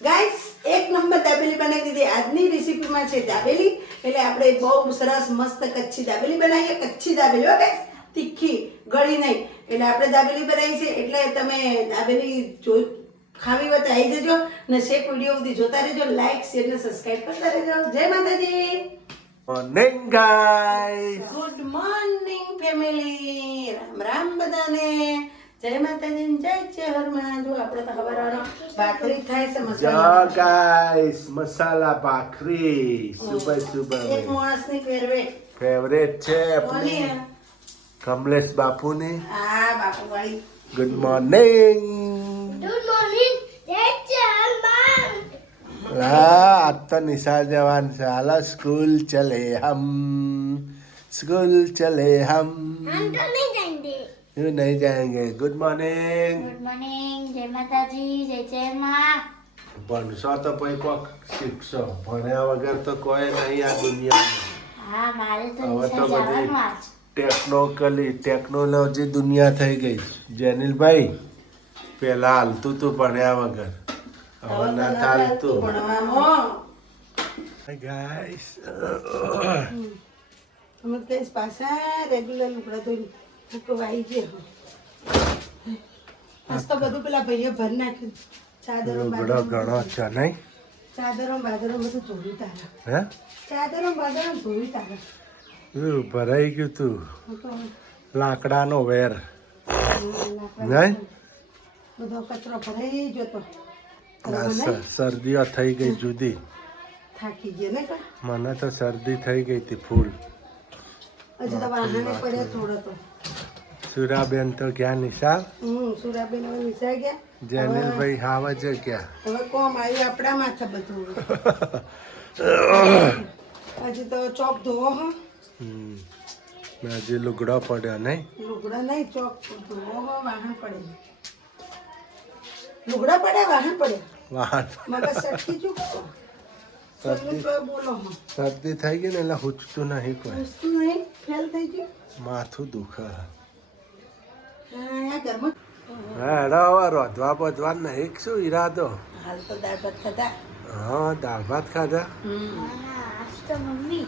Guys એક number dabeli બનાવી દીધી. આજની રેસીપીમાં છે દાબેલી. એટલે આપણે બહુ સરસ મસ્ત કચ્છી દાબેલી બનાવીએ. કચ્છી દાબેલી હો ગાઈસ, તીખી ગળી નહીં. એટલે આપણે દાબેલી બનાવી છે. એટલે તમે દાબેલી ખાવી હોય તો આવી જજો ને શેક વિડીયો સુધી જોતા રહેજો. લાઈક શેર ને સબસ્ક્રાઇબ કરતા રહેજો. જય માતાજી. Morning guys. Good morning family. Ram Ram બધાને. જય માતાજી જય ચેહરમાં. જો આપણે તો હવારનો ભાખરી થાય છે મસાલા. જા ગાઈસ મસાલા ભાખરી સુબહ એક માણસની ફેવરેટ છે કોની આપની કમલેશ બાપુની. આ બાપુ વાળી. Good morning. ગુડ મોર્નિંગ જય ચેહરમાં. આજ તો નિશાળ જવાન છે. હાલો સ્કૂલ ચલે હમ हम तो नहीं जाएंगे. યુ નહીં જાયેંગે. Good morning. गुड मॉर्निंग जय माताजी जय चेहरमा. ભણશો તો પછી કોક શીખશો. ભણ્યા વગર તો કોઈ નહીં આ દુનિયામાં. हाँ मारे तो હવે તો निशा બધી जवान आज. ટેકનોલોજી દુનિયા થઈ ગઈ. જેનિલભાઈ પેલા હાલતું તું ભણ્યા વગર, હવે ના ચાલતું. ભણવામાં ગાઈસ અમે કઈ પાછા રેગ્યુલર લુગડા ધોઈને ફૂકવાઈ ગયા. આજ તો બધું પેલા ભાઈએ ભરી નાખ્યું. ચાદરો લુગડો ઘણો છે નહીં? ચાદરો બાદરો બધું ધોયું તારા. હે ચાદરો બાદરો ધોયું તારા. ભરાઈ ગયું તું હું તો લાકડાનો વેર લાકડા નહીં? બધો કચરો ભરાઈ જતો. આ શરદીઓ થઈ ગઈ જુદી. થાકી ગયા ને કા. મને તો શરદી થઈ ગઈ હતી ફૂલ. હજી તો વાહને પડ્યા થોડો તો. સુરાબેન તો ક્યાં નિશાળ? સુરાબેન હવે વિચાર ગયા. જેનિલભાઈ હાવ છે ક્યાં? હવે કોમ આવ્યું આપણા માથે બધું. હજી તો ચોક ધોવો હો. હજી લુગડો પડ્યો નહીં? લુગડા નહીં ચોક ધોવો હો. વાહન પડે. લુગડા પડ્યા વાહન પડ્યા. વાહન મગજ સટકી ચૂક્યો. બોલો હો. શરદી થઈ ગઈ ને એટલે હુચતું નહીં કોઈ. વસ્તુ નહીં ફેલ થઈ ગયું. માથું દુખે. હા આ ઘરમાં હા હવે રોધવા બોધવા નહીં શું ઈરાદો? હાલ તો દાળ ભાત ખાધા. હા દાળ ભાત ખાધા. आज तो मम्मी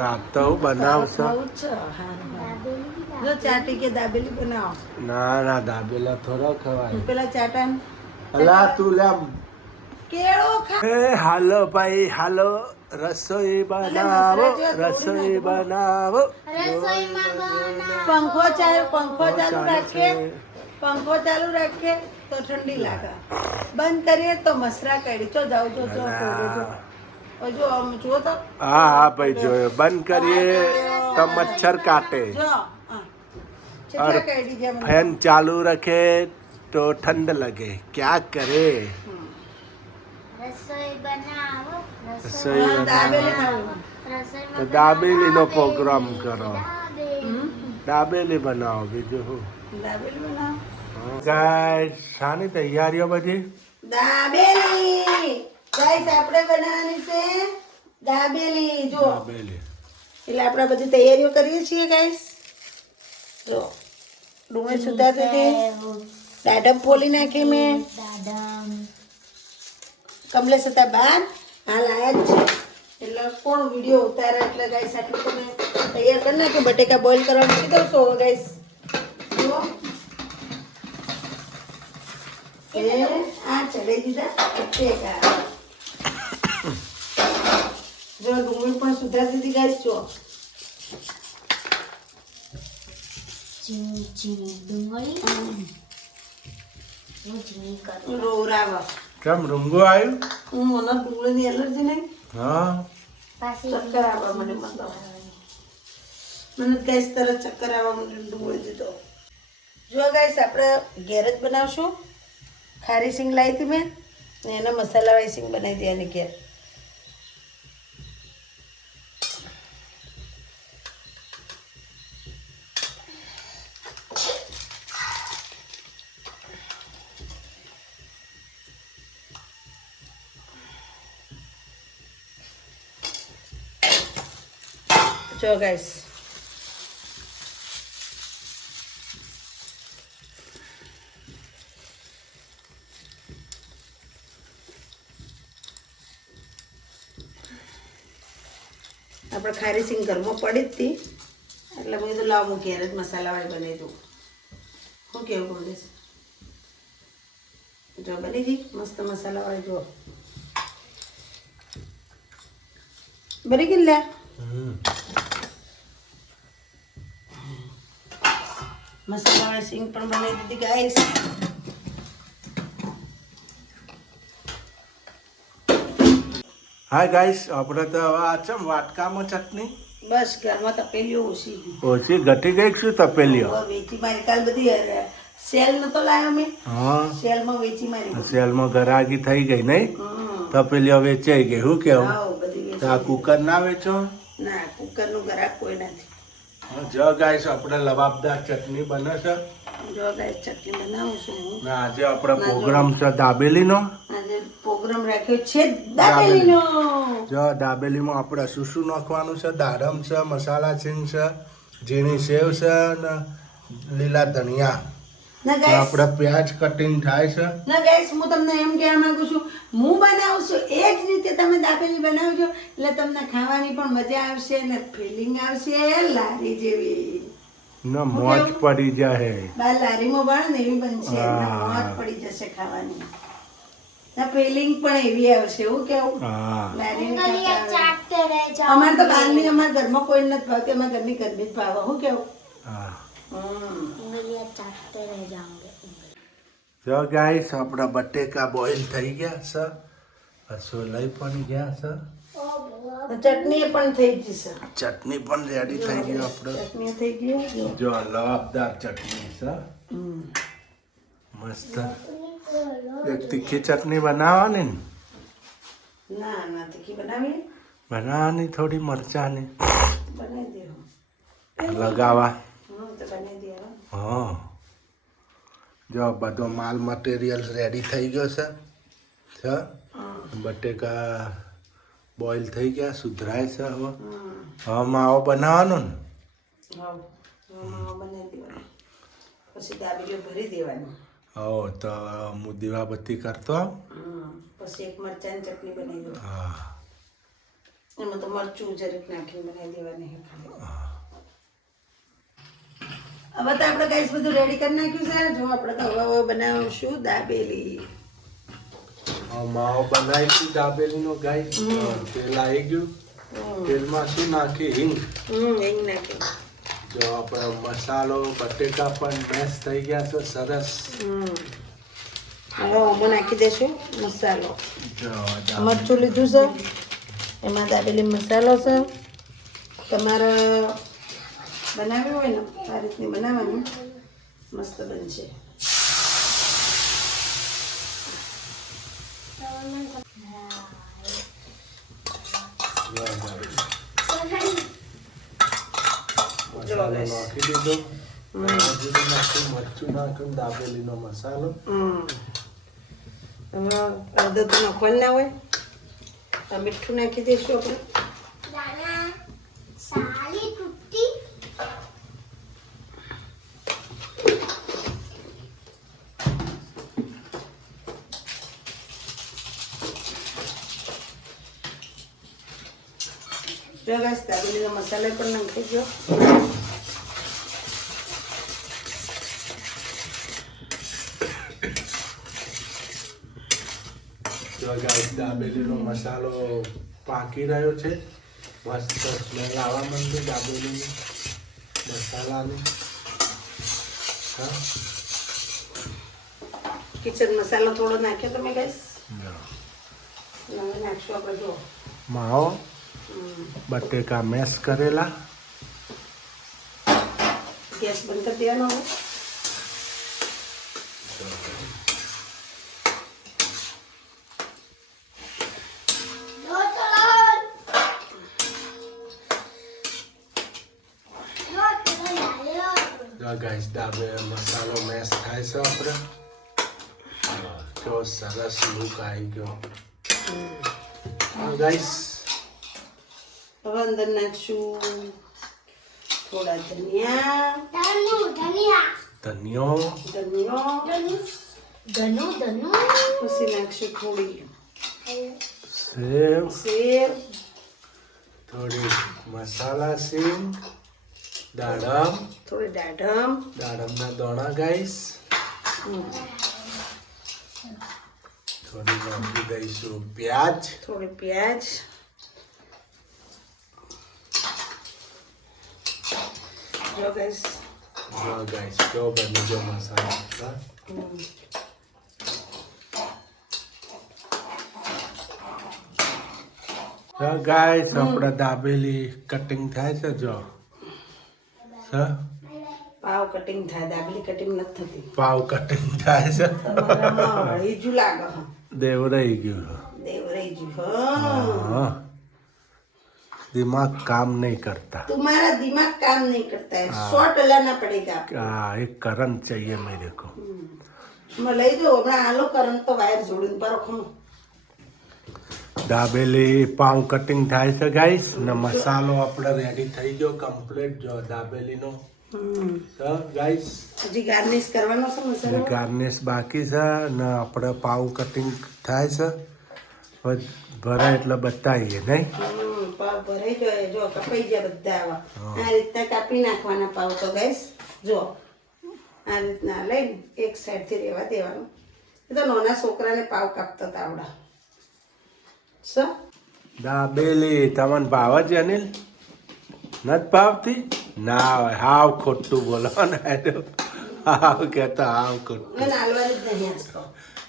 રાત તો હું બનાવશો? ખાવું જ છે. હા જો ચાટી કે દાબેલી બનાવો. ના ના દાબેલા થોડો ખવાય. પેલા ચાટા અલા તું લે. કેળો ખા. એ હાલો ભાઈ હાલો, રસોઈ બનાવો રસોઈ બનાવો. रसोई में बना. પંખો ચાલુ રાખીએ. પંખો ચાલુ રાખીએ તો ઠંડી લાગે. બંધ કરીએ તો મસરા કાઢી. ચો જાવ જો જો જો આમ જુઓ તો. હા હા ભાઈ જોયો. બંધ કરીએ તો મચ્છર કાટે. જો હા કેટલા કાઢી ગયા મને. ફેન ચાલુ રખે તો ઠંડ લગે. ક્યાં કરે? रसोई बनाओ. રસોઈ હા, દાબેલી બનાવો. ખાવું. रसोई તો में દાબેલીનો પ્રોગ્રામ કરો. दाबेली. દાબેલી બનાવો બીજું શું? દાબેલી બનાવો. ગાઈસ શાની તૈયારીઓ બધી? દાબેલી ગાઈસ આપણે બનાવવાની છે દાબેલી. જો દાબેલી. એટલે આપણે બધી તૈયારીઓ કરીએ છીએ ગાઈસ. જો ડુંગળી સુધા સુધી દાડમ ફોલી નાખી મેં. दादम. કમલેશ હતા બહાર, હાલ આયા જ છે. એટલે કોણ વિડીયો ઉતારે એટલે ગાઈસ આટલું તો મેં તૈયાર કરી નાખ્યું. બટેકા બોઇલ કરવા મૂકી દઉં તો ગાઈસ જુઓ એ આ ચડાઈ દીધા બટેકા. જો ડુંગળી પણ સુધા દીધી ગાઈસ. જો चीनी चीनी डूंगरी. वो चीनी कर. રોરાવા. કેમ રૂંગો આવ્યું? મને ડુંગળીની એલર્જી નહીં. હા पासी ચક્કર આવવા મને મને ગાઈસ તરત ચક્કર આવવા મને ડુંગળી દીધો. જો ગાઈસ આપણે ઘેર જ બનાવશું. ખારી સિંગ લાવી હતી મેં ને એના મસાલાવાળી સિંગ બનાવી હતી એની ઘેર. જો ગાઈસ આપણે ખારી સિંગ ઘરમાં પડી જ હતી એટલે મેં કીધું લાવ હું ઘેર જ મસાલાવાળી બનાવી દઉં. શું કેવું કમલેશ? જો બની ગઈ મસ્ત મસાલાવાળી. જો બની ગઈ લે. મસાલાવાળી સિંગ પણ બનાવી દીધી ગાઈસ. હા ગાઈસ, આપણે તો હવે આ ચમ વાટકામાં ચટણી બસ ઘરમાં તપેલીઓ ઓછી ઓછી ઘટી ગઈ શું તપેલીઓ? વેચી મારી કાલ બધી સેલ નતો લાવ્યો મેં. હા, સેલમાં વેચી મારી બધી. સેલમાં ગરાગી થઈ ગઈ નહીં? તપેલીઓ વેચાઈ ગઈ. શું કેવું? હાવ બધી તો આ વેચી. કુકર ના વેચો? ના કુકરનું ગ્રાહક કોઈ નથી. જો ગાઈસ, આપણે લવાબદાર ચટણી બને છે જો ગાઈસ ચટણી બનાવું છું હું. ને આજે આપણે પ્રોગ્રામ છે દાબેલીનો. આજે પ્રોગ્રામ રાખ્યો છે દાબેલીનો. જો દાબેલીમાં આપણે શું શું નાખવાનું છે? દાડમ છે, મસાલા સિંગ છે, ઝીણી સેવ છે ને લીલા ધનિયા. ના ને ગાઈસ, આપણે પ્યાજ કટિંગ થાય છે. ના ગાઈસ, હું તમને એમ કહેવા માંગુ છું, હું બનાવું છું એ જ રીતે તમે દાબેલી બનાવજો એટલે તમને ખાવાની પણ મજા આવશે ને ફિલિંગ આવશે લારી જેવી. ને મોજ પડી જાય. બાર લારીમાં બને ને એવી બનશે એટલે હા. મોજ પડી જશે ખાવાની. ના ફિલિંગ પણ એવી આવશે. એવું કેવું? હા, લારીની ઉંગલિયા કરતાં ચાટતે રહેજો. અમારે તો બહારની અમારા ઘરમાં કોઈ નથી ભાવતી. અમારા ઘરની ઘરની જ ભાવે. શું કેવું? હા. ઉંગલિયા ચાટતે રહેજો. જો ગાઈસ, આપણા બટેકા બોઇલ થઈ ગયા છે, સોલાઈ પણ ગયા છે, તો ચટણી પણ થઈ જશે. ચટણી પણ રેડી થઈ ગઈ. આપણે ચટણી થઈ ગઈ. જો લવાબદાર ચટણી છે, મસ્ત. એક તીખી ચટણી બનાવવાની ને ના ના તીખી બનાવીએ. બનાવવાની, થોડી મરચાની બનાવી દેવું. લગાવા. તો બનાવી દેવું. હા, જો બધો માલ મટીરિયલ રેડી થઈ ગયો છે. બટેકા બોઇલ થઈ ગયા, સુધરાય છે. હવે માવો બનાવવાનો ને. હા બનાવી દેવાનું. પછી દાબેલીઓ ભરી દેવાની. હો તો હું દીવાબત્તી કરતો. પછી એક મરચાની ચટણી બનાવી દઉં. હા, એમાં તો મરચું જરીક નાખીને બનાવી દેવાની. હવે તો આપણે ગાઈસ બધું રેડી કરી નાખ્યું છે. જો આપણે તો હવે બનાવીશું દાબેલી. માવો બનાવી દાબેલીનો ગાઈસ. તેલ આવી ગયું. તેલમાં શું નાખી? હિંગ. હિંગ નાખી. જો આપણે મસાલો બટેકા પણ મેશ થઈ ગયા છે સરસ. હવે ઓમો નાખી દેશું મસાલો. જો મરચું લીધું છે, એમાં દાબેલી મસાલો છે. તમારે બનાવ્યું હોય ને આ રીતની બનાવવાનું, મસ્ત બનશે. મસાલો નાખી દીધો. જીરું નાખ્યું, મરચું નાખ્યું, દાબેલીનો મસાલો. હવે અડધો તો નાખવાનું ના હોય તો મીઠું નાખી દઈશું આપણે. દાના સાલી તૂટી. જો ગાઈસ દાબેલીનો મસાલો પણ નાખી દો. જો ગાઈસ, દાબેલીનો મસાલો પાકી રહ્યો છે. મસ્ત સ્મેલ આવવા માંડી દાબેલીની મસાલાની. હા, કિચન મસાલો થોડો નાખ્યો તમે ગાઈસ. હવે નાખશું આપણે. જો માવો બટેકા મેશ કરેલા. ગેસ બંધ કરી દેવાનો. હવે જો ગાઈસ, દાબે મસાલો મેશ થાય છે આપણે. જો સરસ લુક આવી ગયો. ગાઈસ, હવે અંદર નાખશું થોડા ધનિયા. ધનિયો. પછી નાખશું થોડી સેવ. સેવ. થોડી મસાલા સિંગ, દાડમ, થોડી દાડમ, દાડમના દોણા ગાઈસ, થોડી નાખી દઈશું પ્યાજ, થોડી પ્યાજ, જો ગાઈસ કેવો બની ગયો મસાલો. હા? તો ગાઈસ આપણે દાબેલી કટિંગ થાય છે જો. પાવ કટિંગ થાય, દાબેલી કટિંગ નથી થતી. પાવ કટિંગ થાય છે. તમારામાં હળીજું લાગે હ. દેવરાઈ ગયું. દેવરાઈ ગયું. हाँ, दिमाग काम नहीं करता. तुम्हारा दिमाग काम नहीं करता है, शॉर्ट लाना पड़ेगा आपको. एक करंट चाहिए मेरे को. मैं लई दो हमણાં આલો કરંટ તો વાયર જોડીને પર રખો. દાબેલી પાઉં કટિંગ થાય છે ગાઈસ ને મસાલો આપણે રેડી થઈ ગયો કમ્પ્લીટ જો દાબેલીનો. તો ગાઈસ હજી ગાર્નિશ કરવાનો છે મસાલો. ગાર્નિશ બાકી છે ને આપણે પાઉં કટિંગ થાય છે ભરાય એટલે બતાવીએ નહીં. પાવ ભરાઈ જાય જો કપાઈ જાય બધા આવા આ રીતના કાપી નાખવાના પાવ તો ગાઈસ જો આ રીતના લઈને એક સાઈડ થી રહેવા દેવાનું. એ તો નાના છોકરાને પાવ કાપતા આવડા. દાબેલી તમને ભાવે છે અનિલ? નથી ભાવતી? ના હોય હાવ ખોટું બોલો ને હાવ કહેતા હાવ ખોટું મને હાલવાની જ નહીં આજ તો.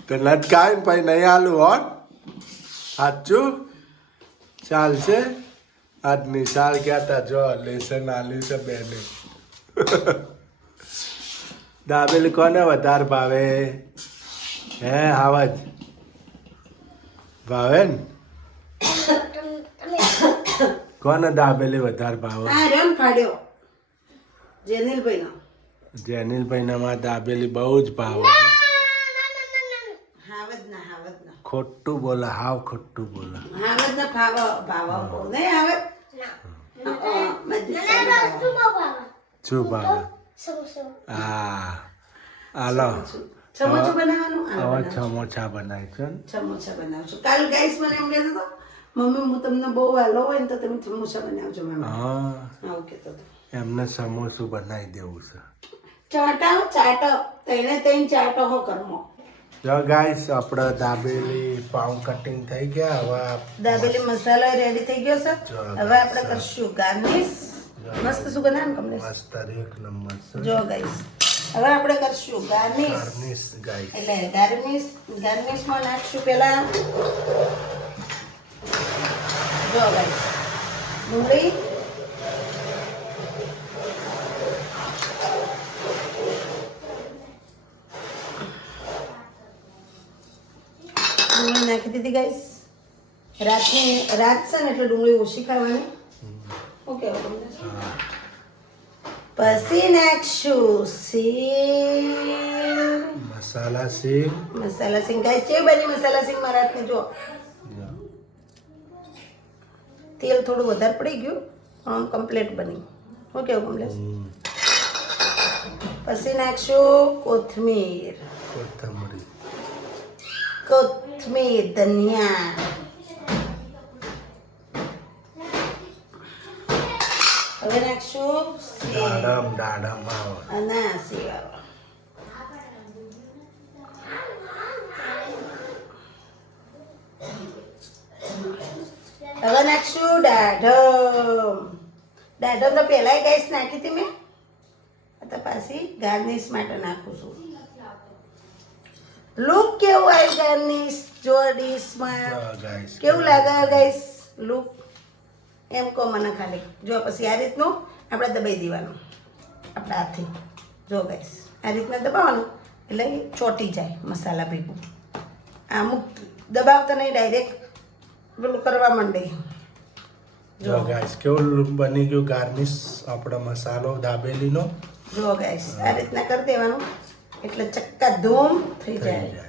તો નથી કાંઈ પછી નહીં હાલું હોત સાચું ચાલશે. આજની સાલ કહેતા જો લેસન આલ્યું છે બેને. દાબેલી કોને વધારે ભાવે? હે આવાજ ભાવે ને? કોને દાબેલી વધારે ભાવે? આ રન ફાડ્યો જેનિલભાઈનો. જેનિલભાઈનામાં દાબેલી બહુ જ ભાવે. ખોટું બોલે હાવ ખોટું બોલે. હાવત ના ભાવ બહુ નહીં હાવત. શું ભાવે? હા હાલો સમોસું બનાવવાનું. હવે સમોસા બનાવી છે. સમોસા બનાવશું કાલ ગાઈસ મને એમ કહેતો હતો મમ્મી હું તમને બહુ વાલો હોય ને તો તમે સમોસા બનાવજો. હા આવું કહેતો હતો. એમને સમોસું બનાવી દેવું છે. ચાટો તઈને તઈને ચાટો હો કરમો. જો ગાઈસ આપણે દાબેલી પાઉં કટિંગ થઈ ગયા. હવે દાબેલી મસાલો રેડી થઈ ગયો છે. હવે આપણે કરશું ગાર્નિશ. મસ્ત શું બનાવે કમલેશ? મસ્ત એક નંબર છે. જો ગાઈસ હવે આપણે કરશું ગાર્નિશ. ગાર્નિશ ગાઈસ એટલે ગાર્નિશમાં નાખશું પહેલા જો ગાઈસ ડુંગળી, નાખી દીધી ગાઈસ. રાત છે ને એટલે ડુંગળી ઓછી ખાવાની. ઓકે પછી નાખશું સિંગ. મસાલા સિંગ ગાઈસ કેવી બની મસાલા સિંગ મારા હાથને જો. તેલ થોડું વધારે પડી ગયું આમ કમ્પ્લીટ બની. ઓકે કમલેશ. પછી નાખશું કોથમીર, ધનિયા, હવે નાખશું દાડમ અનાસી હવે નાખશું દાડમ તો પહેલાય ગાઈસ નાખી હતી મેં. તો પાછી ગાર્નિશ માટે નાખું છું. લુક કેવું આવ્યું ગાર્નિશ જો ડીશમાં કેવું લાગે ગાઈસ લુક એમ કહો મને ખાલી. જો પછી આ રીતનું આપણે દબાઈ દેવાનું આપણા હાથથી. જો ગાઈસ આ રીતના દબાવવાનું એટલે ચોટી જાય મસાલા ભેગું. અમુક દબાવતા નહીં ડાયરેક્ટ પેલું કરવા માંડે. જો ગાઈસ કેવું બની ગયું ગાર્નિશ આપણો મસાલો દાબેલીનો. જો ગાઈસ આ રીતના કરી દેવાનું એટલે ચક્કા ધૂમ થઈ જાય.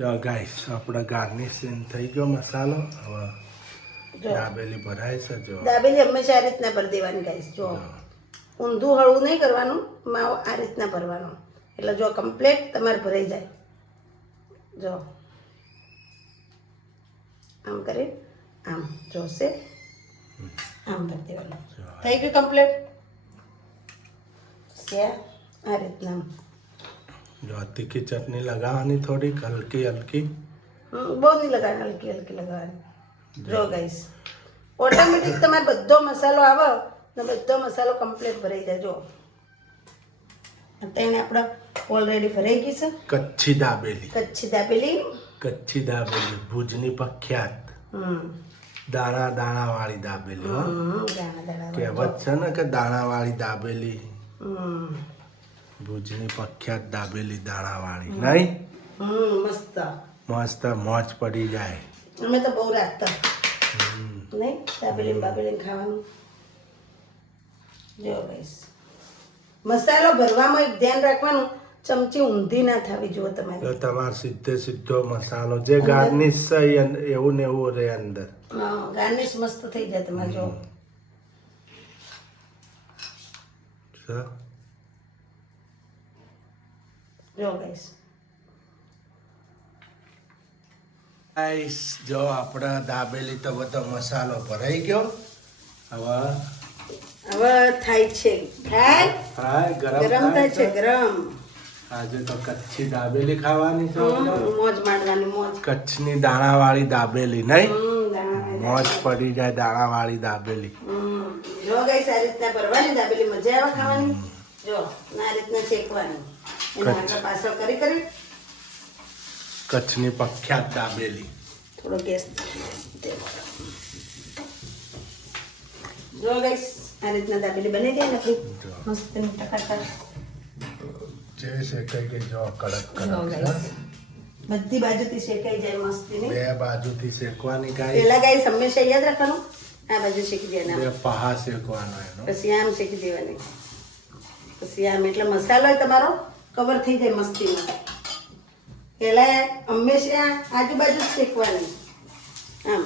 જો ગાઈસ આપણે ગાર્નિશ થઈ ગયો મસાલો. હવે દાબેલી ભરાય છે. જો દાબેલી હંમેશા આ રીતના ભરી દેવાની ગાઈસ. જો ઊંધું હળવું નહીં કરવાનું, માવો આ રીતના ભરવાનો એટલે જો કમ્પ્લીટ તમારે ભરાઈ જાય. જો આમ કરી આમ જોશે આમ કરી દેવાનું થઈ ગયું કમ્પ્લીટ આ રીતના આમ. જો તીખી ચટણી લગાવવાની થોડી હલકી હલકી. બહુ નહીં લગાવવાની, હલકી હલકી લગાવવાની. જો ગાઈસ ઓટોમેટિક તમારે બધો મસાલો આવે ને બધો મસાલો કમ્પ્લીટ ભરાઈ જાય. જો અત્યારે આપણે ઓલરેડી ભરાઈ ગઈ છે કચ્છી દાબેલી. કચ્છી દાબેલી. કચ્છી દાબેલી ભુજની પ્રખ્યાત દાણા દાણા વાળી દાબેલી. હો દાણા દાણા કહેવત છે ને કે દાણા વાળી દાબેલી. હમ ભુજની પ્રખ્યાત દાબેલી દાણા વાળી નહીં. મસ્ત મસ્ત મોજ પડી જાય. અમે તો બહુ રાખતા નહીં દાબેલી બાબેલી ખાવાનું. જો ગાઈસ મસાલો ભરવામાં એક ધ્યાન રાખવાનું, ચમચી ઊંધી ના થવી જોઈએ તમારે. તો તમારે સીધો મસાલો જે ગાર્નિશ છે એવું ને એવું રહે અંદર. ગાર્નિશ મસ્ત થઈ જાય તમારે. જો જો ગાઈસ ગાઈસ જો આપણા દાબેલી તો બધો મસાલો ભરાઈ ગયો. હવે થાય છે થાય ગરમ થાય છે ગરમ. આજે તો કચ્છી દાબેલી ખાવાની છે. મોજ માંડવાની મોજ. કચ્છની દાણાવાળી દાબેલી નહીં. દાણા મોજ પડી જાય દાણાવાળી દાબેલી. જો ગાઈસ આ રીતના ભરવાની દાબેલી મજા આવે ખાવાની. જો આ રીતના શેકવાની એના આગળ પાછળ કરી કરી. કચ્છની પ્રખ્યાત દાબેલી. થોડો ગેસ જો ગાઈસ આ રીતના દાબેલી બની ગઈ ને આપણી મસ્ત ટકાટક. જે શેકાઈ ગઈ જો કડક જો કડક ગાઈસ બધી બાજુથી શેકાઈ જાય મસ્તી ને. બે બાજુથી શેકવાની ગાય. પેલા ગાઈસ હંમેશા યાદ રાખવાનું આ બાજુ શેકી દેવાના, બે પહા શેકવાનો એનો. પછી આમ શેકી દેવાની, પછી આમ એટલે મસાલો તમારો કવર થઈ જાય મસ્તીમાં. પેલા હંમેશા આજુબાજુ જ શેકવાની આમ.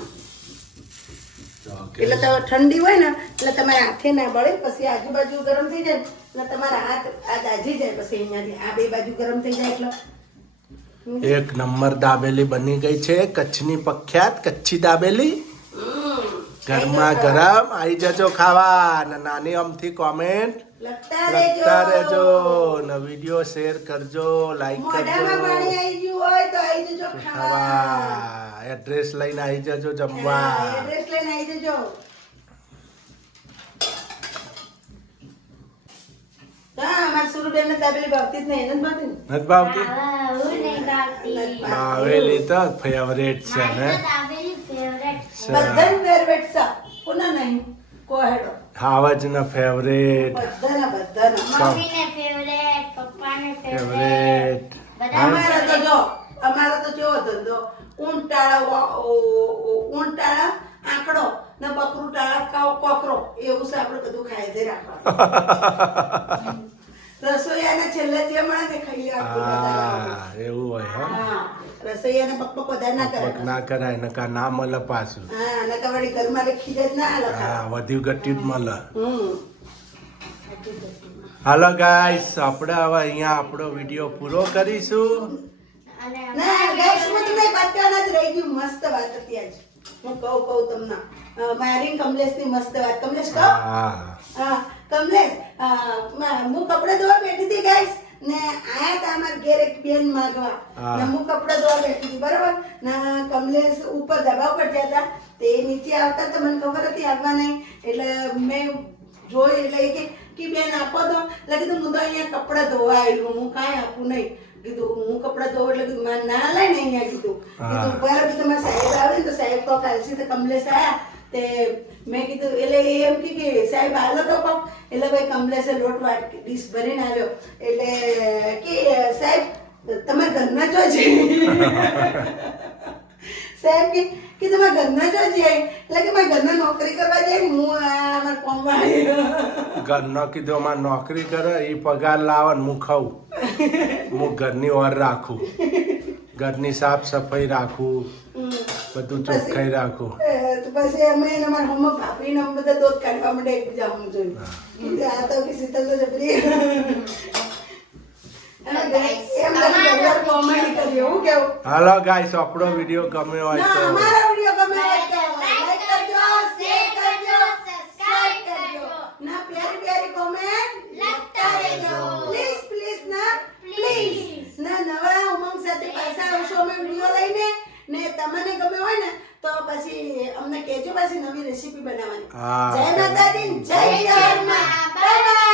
એટલે તો ઠંડી હોય ને એટલે તમારે હાથે ના બળે. પછી આજુબાજુ ગરમ થઈ જાય એટલે તમારા હાથ આ દાજી જાય. પછી અહીંયાથી આ બે બાજુ ગરમ થઈ જાય એટલે એક નંબર દાબેલી બની ગઈ છે. કચ્છની પ્રખ્યાત કચ્છી દાબેલી. ગરમા ગરમ આવી જજો ખાવા. અને નાની અમથી કોમેન્ટ લખતા રહેજો ને વિડીયો શેર કરજો, લાઈક મોઢામાં કરજો. પાણી આવી ગયું હોય તો આવી જજો ખાવા. ખાવા એડ્રેસ લઈને આવી જજો જમવા. એડ્રેસ લઈને આવી જજો. અમારે સુરુબેનને દાબેલી ભાવતી જ નહીં. એને જ ભાવતી ને? નથી ભાવતી? હું નહીં ખાતી. દાબેલી તો ફેવરેટ છે ને. દાબેલી ફેવરેટ. બધાને ફેવરેટ છે. કોના નહીં? કોહેડો ખાવા જ ને ફેવરેટ. બધાના મમ્મીને ફેવરેટ, પપ્પાને ફેવરેટ. ફેવરેટ. અમારો તો કેવો ધંધો ઊંટાળા આંકડો ને બકરું ટાળા કોકરો એવું છે. આપણે બધું ખાઈ દે રાખવાનું. રસોઈયાને છેલ્લે જે મળે તે ખાઈ લેવાનું. હા એવું હોય. હા રસોઈયાને પકપક વધારે ના કરે. ના કરાય નકા ના મળે પાછું. હા નકા વળી ઘરમાં ખીજ જ ના લખાય. હા વધ્યું ઘટ્યું જ મળે. હમ હાલો ગાઈસ આપણે હવે અહીંયા આપણો વિડીયો પૂરો કરીશું. અને ના ગાઈસ હું તમને બતાવવાના જ રહી ગયું. મસ્ત વાત હતી આજ. હું કહું તમને મારી કમલેશની મસ્ત વાત. કમલેશ કહો. હા કમલેશ હું કપડે ધોવા બેઠી હતી ગાઈસ ને આયા તા અમાર ઘેર એક બેન માંગવા ને હું કપડે ધોવા બેઠી હતી બરાબર ને કમલેશ ઉપર દબાવ પર ગયા હતા. તે નીચે આવતા તો મને ખબર હતી આવવા નહીં એટલે મેં જોઈ એટલે કે બેન આપો તો એટલે કીધું હું તો અહીંયા કપડા ધોવા આવ્યું હું કાંઈ આપું નહીં. કીધું હું કપડા ધોવા એટલે કીધું મારે ના લાય ને અહીંયા કીધું બરાબર. કીધું મારા સાહેબ આવે ને તો સાહેબ તો કાલથી તો કમલેશ આવ્યા તે મેં કીધું એટલે એમ કે સાહેબ હાલો તો કહો એટલે ભાઈ કમલેશે લોટ વાટ ડીશ ભરીને આવ્યો એટલે કે સાહેબ તમારા ઘરના જો છે સાહેબ કે તમારા ઘરના જો છે એટલે કે મારા ઘરના નોકરી કરવા જાય ને હું અમારા કોમમાં ઘરનો કીધું અમારે નોકરી કરે એ પગાર લાવે ને હું ખાઉં. હું ઘરની ઓર રાખું, ઘરની સાફ સફાઈ રાખું, બધું ચોખ્ખાઈ રાખું. પછી અમે અમારા હમ ભાભીને અમે બધા દોધ કાઢવા માટે એકબીજા હું જોયું આ તો કે શીતલ તો જબરી એમ કોમેડી કરી એવું કેવું હાલો ગાઈસ આપણો વિડીયો ગમ્યો હોય ના તો અમારો વિડિયો ગમે હોય તો લાઈક કરજો શેર કરજો સબસ્ક્રાઇબ કરજો ના પ્યારી કોમેન્ટ લખતા રહેજો પ્લીઝ ના પ્લીઝ ના નવા ઉમંગ સાથે પાછા આવશો અમે વિડિયો લઈને ને તમને ગમે હોય ને તો પછી અમને કહેજો પછી નવી રેસીપી બનાવવાની હા. જય માતાજી જય જય બાય બાય